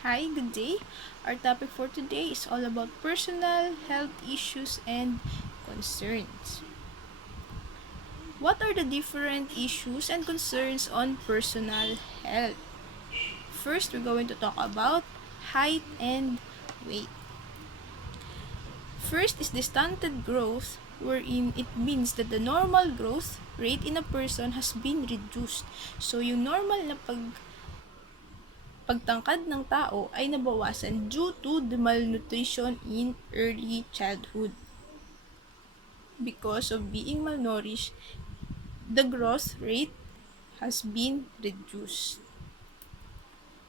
Hi, good day. Our topic for today is all about personal health issues and concerns. What are the different issues and concerns on personal health? First, we're going to talk about height and weight. First is the stunted growth, wherein it means that the normal growth rate in a person has been reduced. So, yung normal na pagtangkad ng tao ay nabawasan due to the malnutrition in early childhood. Because of being malnourished, the growth rate has been reduced.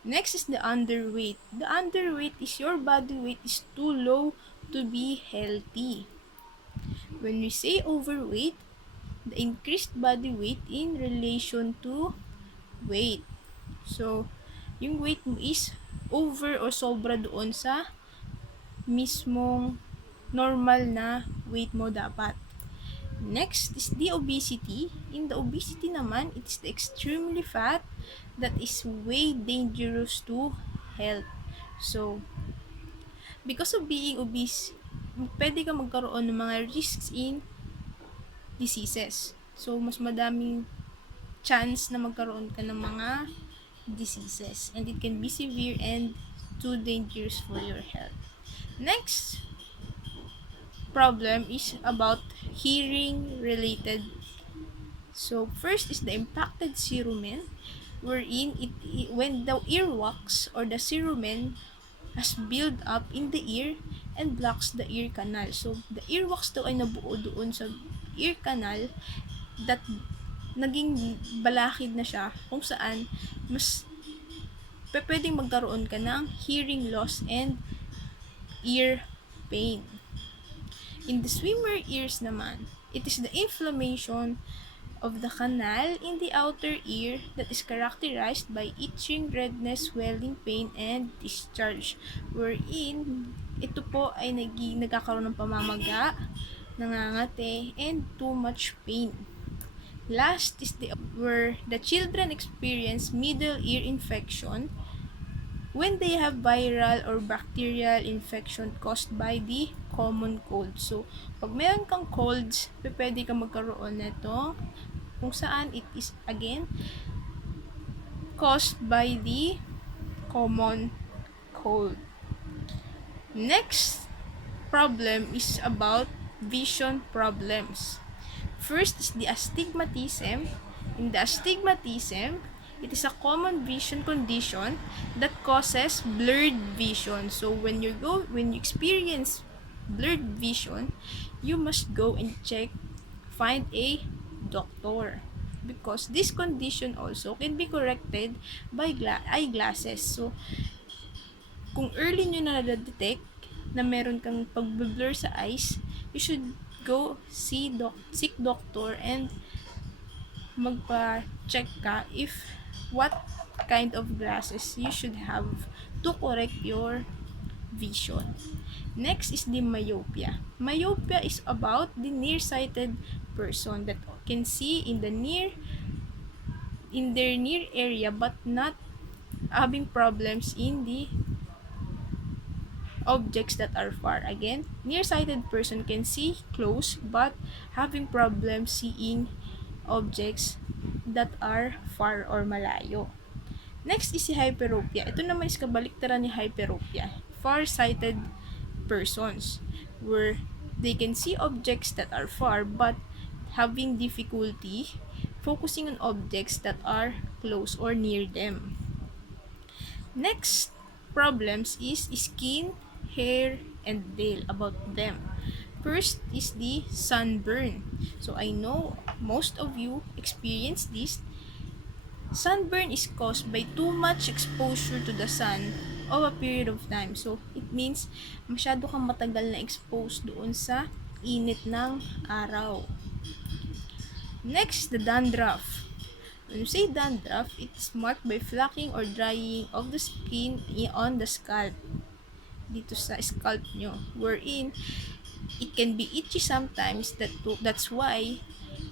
Next is the underweight. The underweight is your body weight is too low to be healthy. When we say overweight, the increased body weight in relation to weight. So, yung weight mo is over or sobra doon sa mismong normal na weight mo dapat. Next is the obesity. In the obesity naman, it's the extremely fat that is way dangerous to health. So, because of being obese, pwede ka magkaroon ng mga risks in diseases. So, mas madaming chance na magkaroon ka ng mga diseases. And it can be severe and too dangerous for your health. Next problem is about hearing related. So first is the impacted cerumen, wherein when the earwax or the cerumen has built up in the ear and blocks the ear canal. So the earwax daw ay nabuo doon sa ear canal that naging balakid na siya kung saan mas pwedeng magkaroon ka ng hearing loss and ear pain. In the swimmer ears naman, it is the inflammation of the canal in the outer ear that is characterized by itching, redness, swelling, pain, and discharge. Wherein, ito po ay nagkakaroon ng pamamaga, nangangate, and too much pain. Last is where the children experience middle ear infection when they have viral or bacterial infection caused by the common cold. So, pag meron kang colds, pwede kang magkaroon nito kung saan it is again caused by the common cold. Next problem is about vision problems. First is the astigmatism. In the astigmatism, it is a common vision condition that causes blurred vision. So when you experience blurred vision, you must go and find a doctor, because this condition also can be corrected by eyeglasses. So kung early nyo na na-detect na meron kang pag-blur sa eyes, you should go seek doctor and magpa-check ka if what kind of glasses you should have to correct your vision. Next is the myopia. Myopia is about the nearsighted person that can see in their near area but not having problems in the objects that are far. Again, nearsighted person can see close but having problems seeing objects that are far or malayo. Next is si hyperopia. Ito naman is kabaliktaran ni hyperopia. Far-sighted persons, where they can see objects that are far but having difficulty focusing on objects that are close or near them. Next problems is skin, hair, and nail about them. First is the sunburn. So I know most of you experience this. Sunburn is caused by too much exposure to the sun of a period of time. So it means masyado kang matagal na exposed doon sa init ng araw. Next, the dandruff. When you say dandruff, it's marked by flacking or drying of the skin on the scalp. Dito sa scalp nyo. Wherein, it can be itchy sometimes. That's why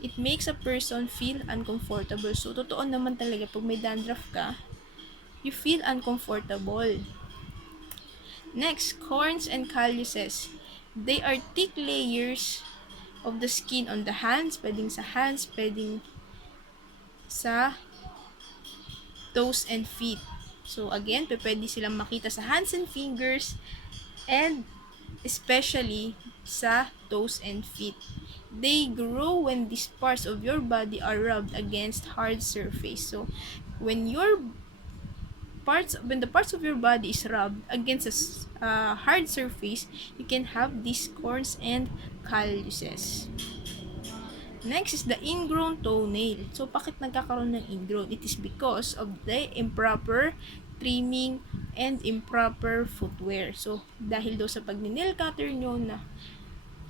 it makes a person feel uncomfortable. So, totoo naman talaga, pag may dandruff ka, you feel uncomfortable. Next, corns and calluses. They are thick layers of the skin on the hands, pwedeng sa toes and feet. So again, pwede silang makita sa hands and fingers and especially sa toes and feet. They grow when these parts of your body are rubbed against hard surface. So when the parts of your body is rubbed against a hard surface, you can have these corns and calluses. Next is the ingrown toenail. So, bakit nagkakaroon ng ingrown? It is because of the improper trimming and improper footwear. So, dahil daw sa pag-nail cutter nyo na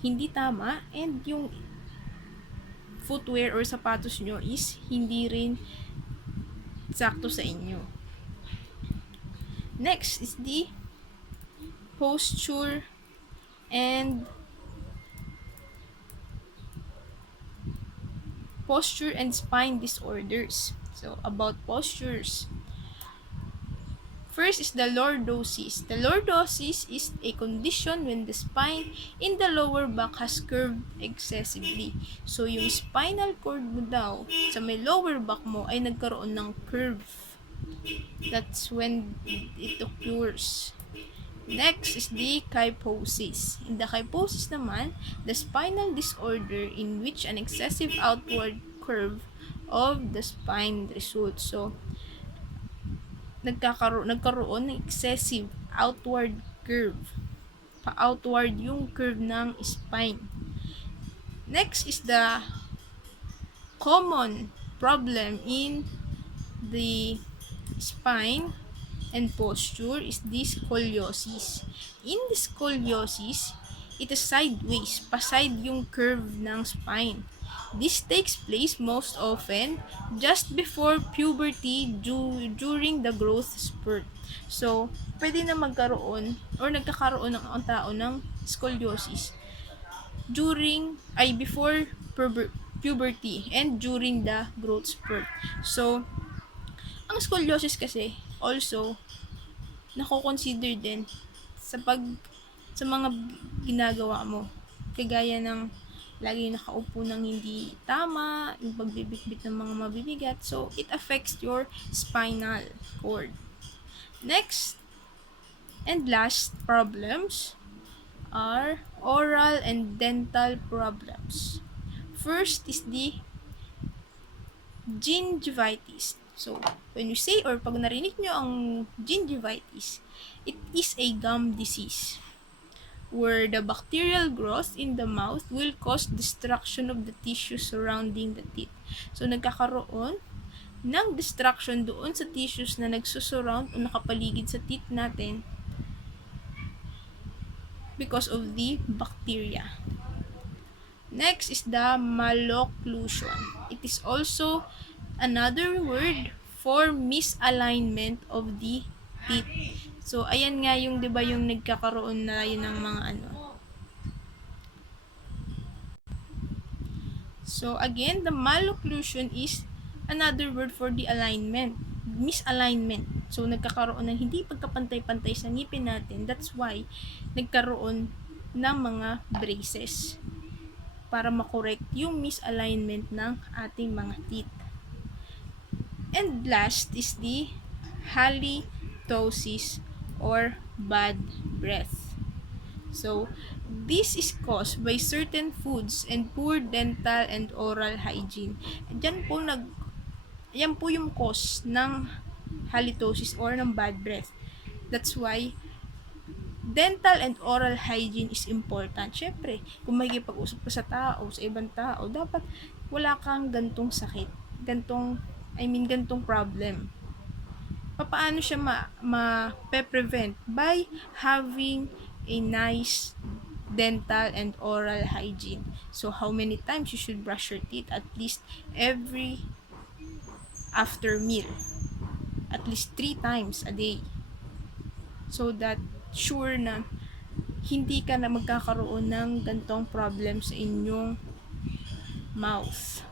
hindi tama and yung footwear or sapatos nyo is hindi rin sakto sa inyo. Next is the posture and spine disorders. So, about postures. First is the lordosis. The lordosis is a condition when the spine in the lower back has curved excessively. So, yung spinal cord mo daw sa may lower back mo ay nagkaroon ng curve. That's when it occurs. Next is the kyphosis. In the kyphosis naman, the spinal disorder in which an excessive outward curve of the spine results. So, nagkaroon ng excessive outward curve. Pa-outward yung curve ng spine. Next is the common problem in the spine and posture is the scoliosis. In the scoliosis, it is sideways, paside yung curve ng spine. This takes place most often just before puberty during the growth spurt. So, pwede na magkaroon or nagkakaroon ng ang tao ng scoliosis before puberty and during the growth spurt. So, ang scoliosis kasi also nako-consider din sa mga ginagawa mo. Kagaya ng lagi nakaupo ng hindi tama, yung pagbibitbit ng mga mabibigat. So, it affects your spinal cord. Next and last problems are oral and dental problems. First is the gingivitis. So, when you say or pag narinig nyo ang gingivitis, it is a gum disease where the bacterial growth in the mouth will cause destruction of the tissue surrounding the teeth. So, nagkakaroon ng destruction doon sa tissues na nagsusurround o nakapaligid sa teeth natin because of the bacteria. Next is the malocclusion. It is also another word for misalignment of the teeth. So, ayan nga yung, di ba, yung nagkakaroon na yun ng mga ano. So, again, the malocclusion is another word for the alignment, misalignment. So, nagkakaroon ng hindi pagkapantay-pantay sa ngipin natin. That's why, nagkaroon ng mga braces para makorek yung misalignment ng ating mga teeth. And last is the halitosis or bad breath. So, this is caused by certain foods and poor dental and oral hygiene. Yan po yung cause ng halitosis or ng bad breath. That's why dental and oral hygiene is important. Syempre, kung makikipag-usap ka sa tao, sa ibang tao, dapat wala kang gantong sakit. Gantong problem. Paano siya ma-prevent? By having a nice dental and oral hygiene. So, how many times you should brush your teeth? At least every after meal. At least 3 times a day. So that sure na hindi ka na magkakaroon ng gantong problem sa inyong mouth.